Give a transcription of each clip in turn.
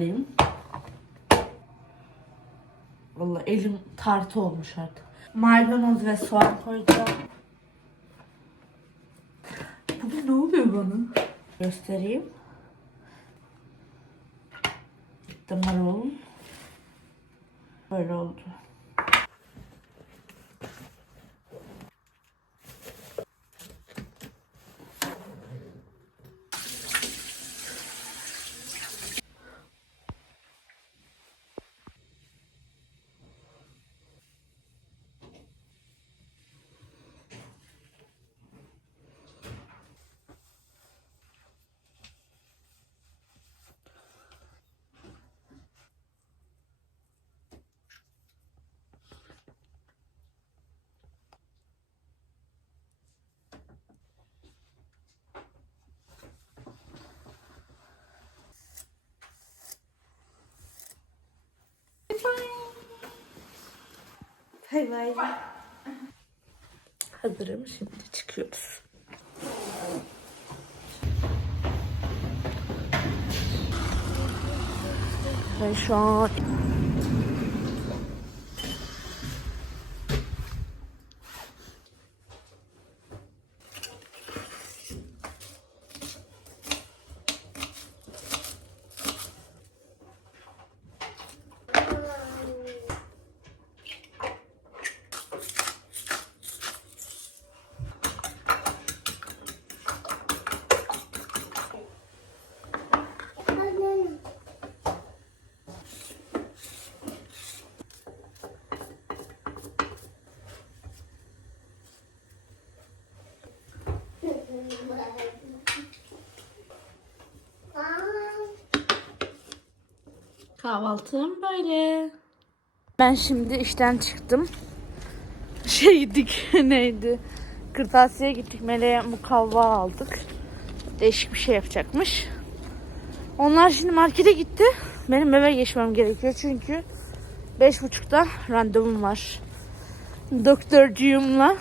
koyayım. Valla elim tartı olmuş artık. Maydanoz ve soğan koyacağım. Bugün ne oluyor bana? Göstereyim. Damar oldu. Böyle oldu. Bay bay. Hazırım şimdi çıkıyoruz. Ben şu an Kahvaltım böyle. Ben şimdi işten çıktım. Şey gittik neydi? Kırtasiye gittik. Meleğe mukavva aldık. Değişik bir şey yapacakmış. Onlar şimdi markete gitti. Benim eve geçmem gerekiyor çünkü beş buçukta randevum var. Doktorcuğumla.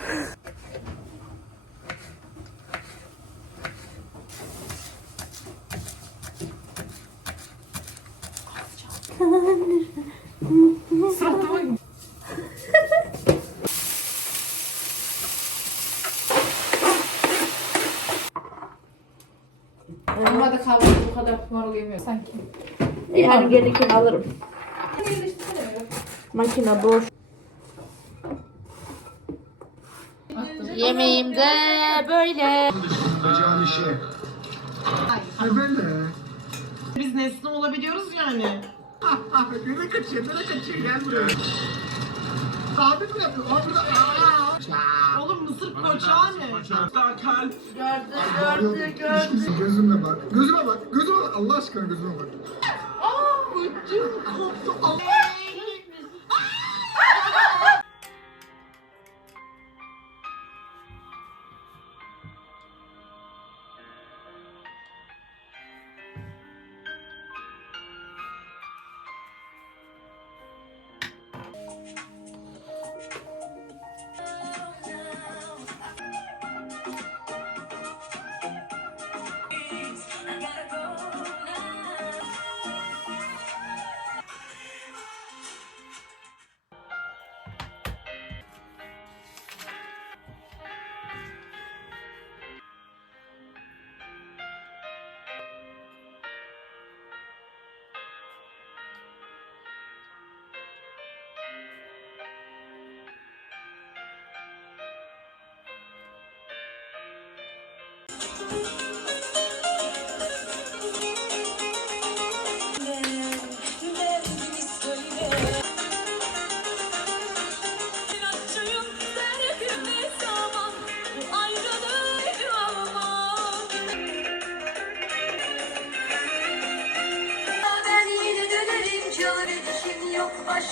Kahvaltı bu kadar marul yemiyor sanki. Yani gerekeni alırım. Makine boş. Yemeğim de böyle. Yapacağın işe. Efendim? Biz nesne olabiliyoruz yani. Nereye kaçıyor, nereye kaçıyor? Gel buraya. Abi mi yapıyor? Abi burada... Aa! Gördü, gördü, gördü. Gözüme bak. Gözüme bak. Gözüme bak. Allah aşkına gözüme bak. çıktım.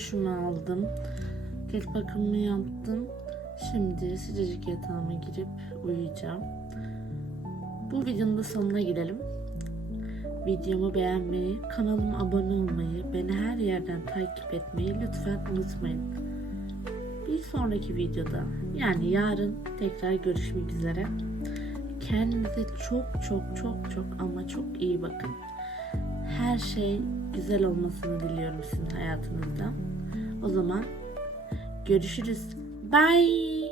Duşumu aldım. Cilt bakımımı yaptım. Şimdi sıcacık yatağıma girip uyuyacağım. Bu videonun da sonuna gelelim. Videomu beğenmeyi, kanalıma abone olmayı, beni her yerden takip etmeyi lütfen unutmayın. Bir sonraki videoda yani yarın tekrar görüşmek üzere. Kendinize çok çok çok çok ama çok iyi bakın. Her şey güzel olmasını diliyorum sizin hayatınızda. O zaman görüşürüz. Bye.